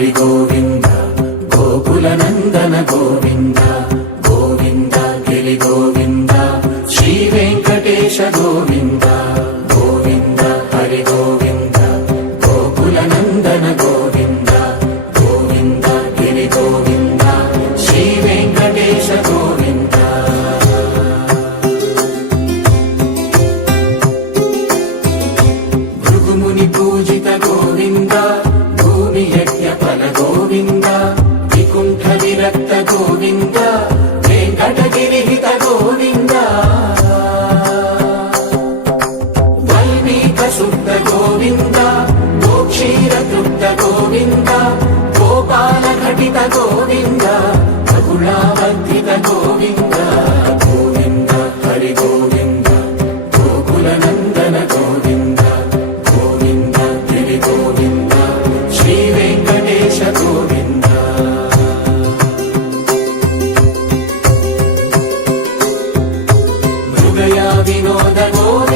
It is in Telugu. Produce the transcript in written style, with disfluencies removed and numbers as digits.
హరి గోవింద గోకుల నందన గోవింద గోవింద గిరి గోవింద శ్రీ వెంకటేశ గోవింద గోవింద హరి గోవింద గోకుల నందన గోవింద గోవింద గిరి గోవింద శ్రీ వెంకటేశ గోవింద భృగుముని పూజిత గోవింద భూమి యజ్ఞ ఫల గోవింద వికుంఠ విరక్త గోవింద వెంకటగిరిహిత గోవింద వైదిక శుద్ధ గోవింద గోక్షీర తృప్త గోవింద గోపాల ఘటిత గోవింద బహుళావర్ధిత గోవింద గోవింద హరి గోవింద గోకుల నందన గోవింద గోవింద గిరి గోవింద శ్రీ వెంకటేశ గోవింద మృగయా వినోద గోవింద